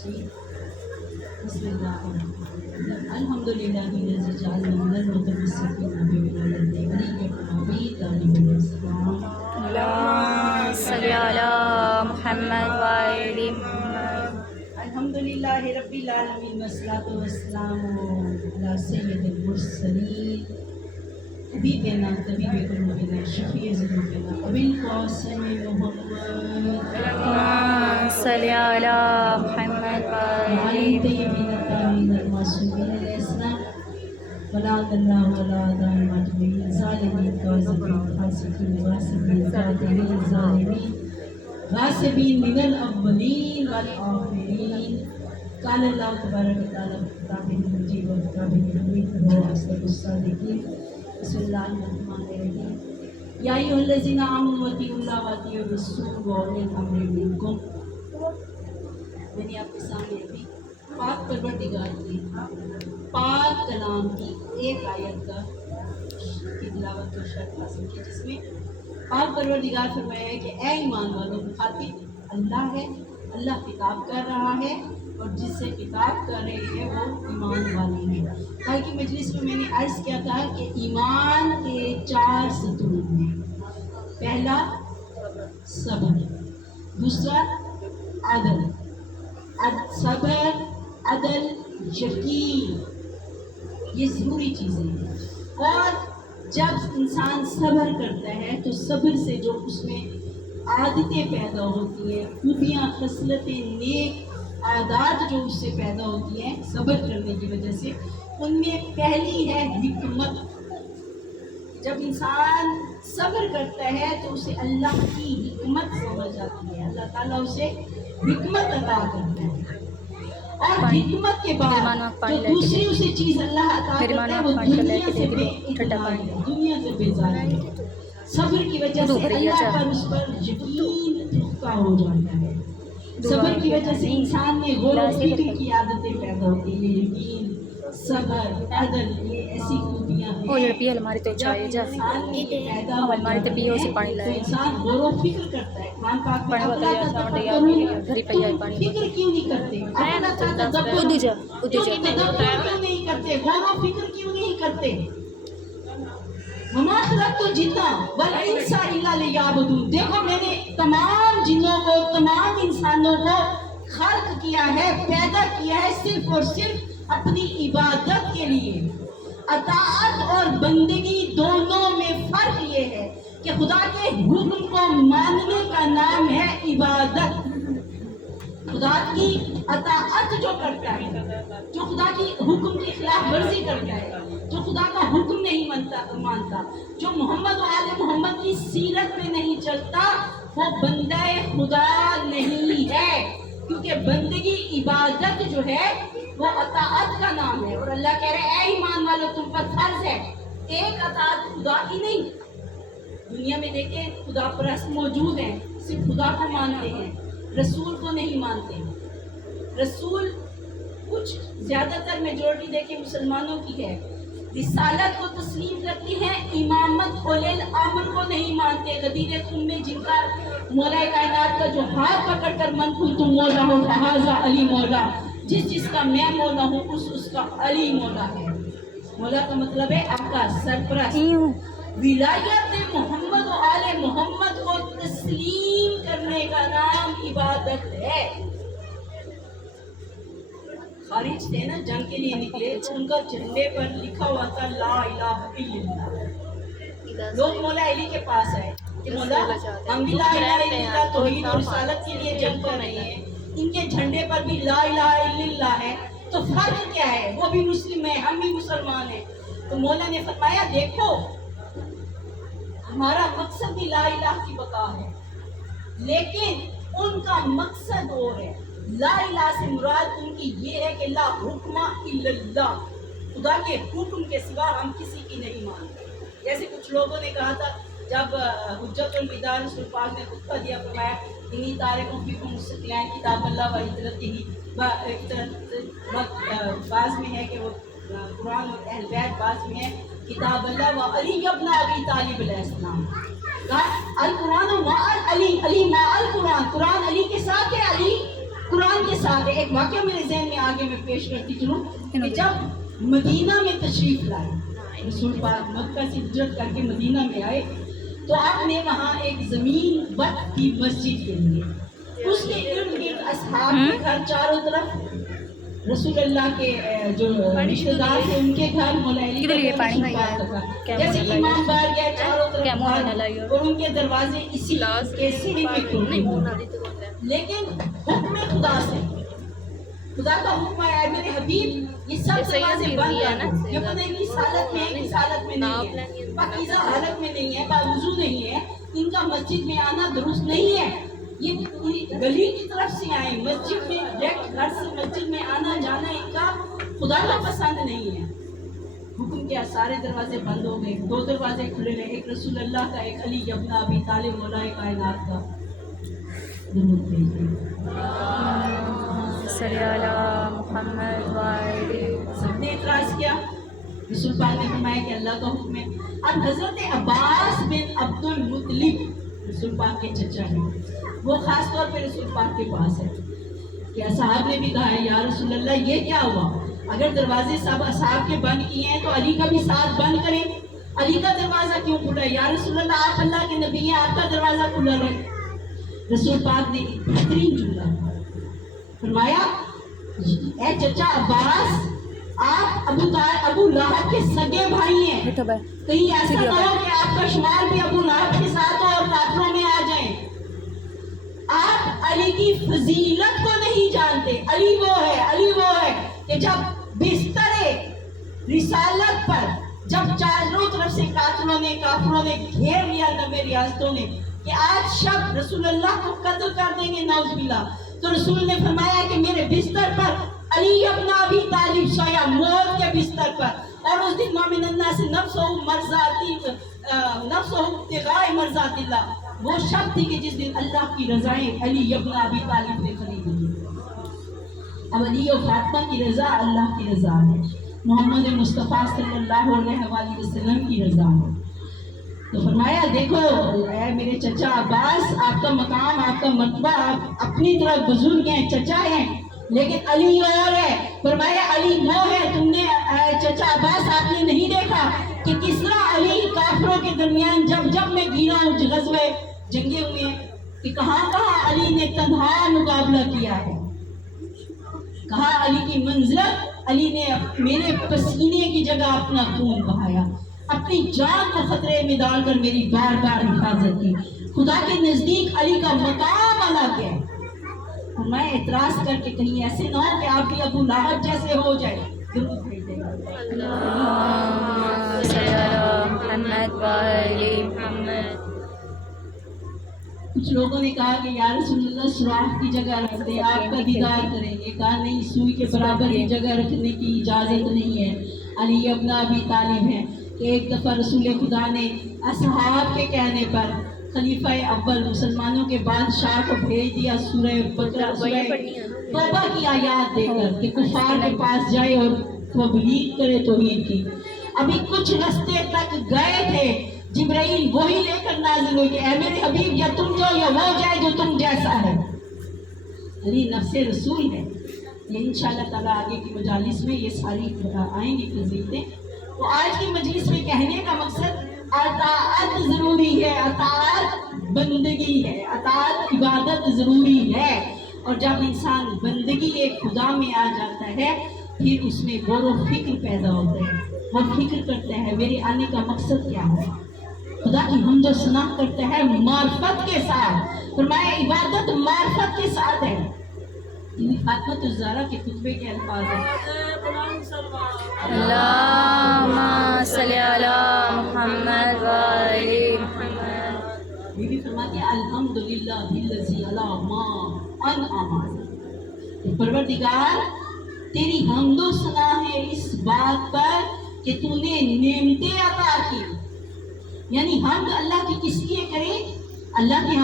جی بسم اللہ الحمدللہ الذی جعل من المتمسکین بولایت علی نبی طالب الاسلام اللهم صل على محمد وآل محمد. الحمدللہ رب العالمین والصلاۃ والسلام علی سید المرسلین حبیبنا طبیب قلوبنا شفیع ذنوبنا ابی القاسم محمد اللهم صل على محمد وآل وعلی محمد. طیبین الطاہرین المعصومین علیہ السلام ولا اللہ ولا دائمات من ظالمین کاذبین فاسقین غاصبین قاتلین ظالمین غاصبین من الاولین والآخرین. قال اللہ تبارک و تعالی فی کتابہ المجید و کتابہ الحمید وهو اصدق الصادقین. بسم اللہ الرحمن الرحیم. یا ایھا الذین آمنوا اطیعوا اللہ واطیعوا الرسول واولی الامر منکم. میں نے آپ کے سامنے ابھی پاک پروردگار کی پاک کلام کی ایک آیت کی تلاوت کو شرط حاصل کی، جس میں پاک پروردگار فرمایا ہے کہ اے ایمان والوں، مخاطب اللہ ہے، اللہ خطاب کر رہا ہے اور جس سے خطاب کر رہے ہیں وہ ایمان والے ہیں. کل کی مجلس میں نے عرض کیا تھا کہ ایمان کے 4 ستون ہیں. پہلا صبر، دوسرا عدل، صبر، عدل، یقین، یہ ضروری چیزیں ہیں. اور جب انسان صبر کرتا ہے تو صبر سے جو اس میں عادتیں پیدا ہوتی ہیں، خوبیاں، خصلتیں، نیک عادات جو اس سے پیدا ہوتی ہیں صبر کرنے کی وجہ سے، ان میں پہلی ہے حکمت. جب انسان صبر کرتا ہے تو اسے اللہ کی حکمت سمجھ آتی ہے، اللہ تعالیٰ اسے حکمت عطا کرتا ہے. اور حکمت کے بعد جو دوسری اسے چیز اللہ عطا کرتا ہے وہ دنیا سے بے اطلاعی ہے، دنیا سے بیزاری ہے. صبر کی وجہ سے اللہ پر اس پر یقین پختہ ہو جاتا ہے. صبر کی وجہ سے انسان میں غور و فکر کی عادتیں پیدا ہوتی ہیں. یقین، صبر، عدل، یہ ایسی خوبیاں ہیں الماری تو جب انسان میں یہ پیدا ہو الماری تو پیو سے پانی تو لائے انسان غور و فکر کرتا ہے. قرآن پاک میں پانی اپنا بتایا تدبر گھر پہ آئے پانی فکر کیوں نہیں کرتے؟ اپنا تدبر کیوں نہیں کرتے؟ غور و فکر کیوں نہیں کرتے؟ وما خلقت الجن والانس الا لیعبدون. دیکھو میں نے تمام جنوں کو، تمام انسانوں کو خلق کیا ہے، پیدا کیا ہے صرف اور صرف اپنی عبادت کے لیے. اطاعت اور بندگی دونوں میں فرق یہ ہے کہ خدا کے حکم کو ماننے کا نام ہے عبادت. خدا کی اطاعت جو کرتا ہے، جو خدا کی حکم کی خلاف ورزی کرتا ہے، جو خدا کا حکم نہیں مانتا، جو محمد و آل محمد کی سیرت میں نہیں چلتا، وہ بندہ خدا نہیں ہے. کیونکہ بندگی، عبادت جو ہے وہ اطاعت کا نام ہے. اور اللہ کہہ رہے اے ایمان والو تم پر فرض ہے ایک اطاعت خدا کی نہیں. دنیا میں دیکھیں خدا پرست موجود ہیں، صرف خدا کو مانتے ہیں، رسول کو نہیں مانتے. رسول کچھ زیادہ تر میجورٹی دیکھیں مسلمانوں کی ہے، رسالت کو تسلیم کرتی ہیں، امامت اولی الامر کو نہیں مانتے. غدیر خم میں جن کا مولا کائنات کا جو ہاتھ پکڑ کر من کو تم مولا ہو فہذا علی مولا، جس کا میں مولا ہوں اس کا علی مولا ہے. مولا کا مطلب ہے آپ کا سرپرست. ولایت محمد و آل محمد کو تسلیم کرنے کا نام عبادت ہے. خارج تھے نا، جنگ کے لیے نکلے تو ان کا جھنڈے پر لکھا ہوا تھا لا الہ الا اللہ. لوگ مولا علی کے پاس آئے کہ مولا ہم بھی لا الہ الا اللہ توحید اور رسالت کے لیے جنگ کر رہے ہیں، ان کے جھنڈے پر بھی لا الہ الا اللہ ہے، تو فرق کیا ہے؟ وہ بھی مسلم ہے، ہم بھی مسلمان ہیں. تو مولا نے فرمایا دیکھو ہمارا مقصد بھی لا الہ کی بقا ہے، لیکن ان کا مقصد اور ہے. لا الہ سے مراد ان کی یہ ہے کہ لا حکم الا اللہ، خدا کے حکم کے سوا ہم کسی کی نہیں مانتے. جیسے کچھ لوگوں نے کہا تھا جب حجت الوداع رسول پاک نے خطبہ دیا، فرمایا انہی تارکوں فیکم مستقلین کتاب اللہ و اطرتہ. بعض میں ہے کہ وہ قرآن اور اہل بیت، بعض میں ہے کتاب اللہ و علی ابن ابی طالب علیہ السلام. القرآن مع علی، علی مع القرآن، قرآن علی کے ساتھ ہے، علی قرآن کے ساتھ ایک واقعہ میرے ذہن میں آگے میں پیش کرتی چلوں کہ جب مدینہ میں تشریف لائے رسول پاک مکہ سے ہجرت کر کے مدینہ میں آئے تو آپ نے وہاں ایک زمین وقف کی مسجد کے لیے، اس کے ارد گرد اصحاب کے گھر چاروں طرف، رسول اللہ کے جو رشتہ دار تھے ان کے گھر، مولا علی جیسے امام بار گیا چاروں طرف اور ان کے دروازے اسی کے سینے میں کھلتے ہیں، لیکن حکم خدا سے، خدا کا حکم آیا میرے حبیب یہ سب دروازے بند کر دو، یہ پتہ نہیں کس حالت میں ہے کس حالت میں نہیں ہے، پاکیزہ حالت میں نہیں ہے، باوضو نہیں ہے، ان کا مسجد میں آنا درست نہیں ہے، یہ گلی کی طرف سے آئے، مسجد میں ڈائریکٹ گھر سے مسجد میں آنا جانا ان کا خدا کا پسند نہیں ہے۔ حکم کیا، سارے دروازے بند ہو گئے، دو دروازے کھلے رہے، ایک رسول اللہ کا، ایک علی ابن ابی طالب مولا کائنات کا۔ سب نے اعتراض کیا، رسول پاک نے فرمایا کہ اللہ کا حکم ہے۔ اب حضرت عباس بن عبد المطلب رسول پاک کے چچا ہیں، وہ خاص طور پہ رسول پاک کے پاس ہے کہ اصحاب نے بھی کہا ہے یا رسول اللہ یہ کیا ہوا، اگر دروازے سب اصحاب کے بند کیے ہیں تو علی کا بھی ساتھ بند کریں، علی کا دروازہ کیوں کھلا ہے، یا رسول اللہ آپ اللہ کے نبی ہیں، آپ کا دروازہ کھلا رہے۔ رسول پاک نے ایک بہترین جملہ فرمایا، اے چچا عباس آپ ابو لہب کے سگے بھائی ہیں، کہیں ایسا نہ ہو کہ آپ کا شمار بھی ابو لہب کے ساتھ ہو اور کافروں میں آ جائیں، آپ علی کی فضیلت کو نہیں جانتے، علی وہ ہے کہ جب بستر رسالت پر جب چاروں طرف سے کافروں نے گھیر لیا نبے ریاستوں نے کہ آج شب رسول اللہ کو قتل کر دیں گے نعوذ باللہ، تو رسول نے فرمایا کہ میرے بستر پر علی ابن ابی طالب سویا، موت کے بستر پر، اور اس دن مومن الناس نفسہ ابتغاء مرضات اللہ، وہ شب تھی کہ جس دن اللہ کی رضائیں علی ابن ابی طالب نے خرید لی۔ اب علی و فاطمہ کی رضا اللہ کی رضا ہے، محمد مصطفیٰ صلی اللہ علیہ وآلہ وسلم کی رضا ہے۔ تو فرمایا دیکھو اے میرے چچا عباس، آپ کا مقام آپ کا مرتبہ، آپ اپنی طرف بزرگ ہیں، چچا ہیں، لیکن علی اور ہے۔ فرمایا علی وہ ہے، تم نے چچا عباس آپ نے نہیں دیکھا کہ کس طرح علی کافروں کے درمیان جب میں گھیرا ہوں غزوے جنگیں ہوئے ہیں کہ کہاں علی نے تنہا مقابلہ کیا ہے، کہاں علی کی منزلت، علی نے میرے پسینے کی جگہ اپنا خون بہایا، اپنی جان کو خطرے میں ڈال کر میری بار بار حفاظت کی۔ خدا کے نزدیک علی کا مقام الگ ہے۔ میں اعتراض کر کے کہیں ایسے نہ ہو کہ آپ بھی ابو لہب جیسے ہو جائے، ضرور بھیجیں کچھ لوگوں نے کہا کہ یا رسول اللہ سوراخ کی جگہ رکھ دیں، آپ کا دیدار کریں گے، کہا نہیں، سوئی کے برابر کی جگہ رکھنے کی اجازت نہیں ہے، علی ابن ابی طالب ہیں۔ کہ ایک دفعہ رسول خدا نے اصحاب کے کہنے پر خلیفہ اول مسلمانوں کے بادشاہ کو بھیج دیا سورہ بقرہ توبہ کی آیات دے کر کہ کفار کے پاس جائے اور تبلیغ کرے توحید کی۔ ابھی کچھ رستے تک گئے تھے، جبرائیل وہی لے کر نازل ہوئی کہ اے میرے حبیب یا تم جو یا وہ جائے جو تم جیسا ہے۔ علی نفس رسول ہے، یہ انشاءاللہ تعالیٰ آگے کی مجالس میں یہ ساری آئیں گی فضیلتیں۔ تو آج کی مجلس میں کہنے کا مقصد اطاعت ضروری ہے، اطاعت بندگی ہے، اطاعت عبادت ضروری ہے، اور جب انسان بندگی ایک خدا میں آ جاتا ہے پھر اس میں غور و فکر پیدا ہوتا ہے، وہ فکر کرتا ہے میرے آنے کا مقصد کیا ہے، خدا کی حمد و ثنا کرتا ہے معرفت کے ساتھ۔ فرمایا عبادت معرفت کے ساتھ ہے۔ فاطمہ الزہرا کے خطبے کے الفاظ ہیں، اللہم صلی علی محمد و آل محمد۔ بی بی فرماتی ہے الحمدللہ الذی علی ما انعم، پروردگار تیری حمد و ثنا ہے اس بات پر کہ تو نے نعمتیں عطا کی، یعنی حمد اللہ کی کس لیے کرے، اللہ کی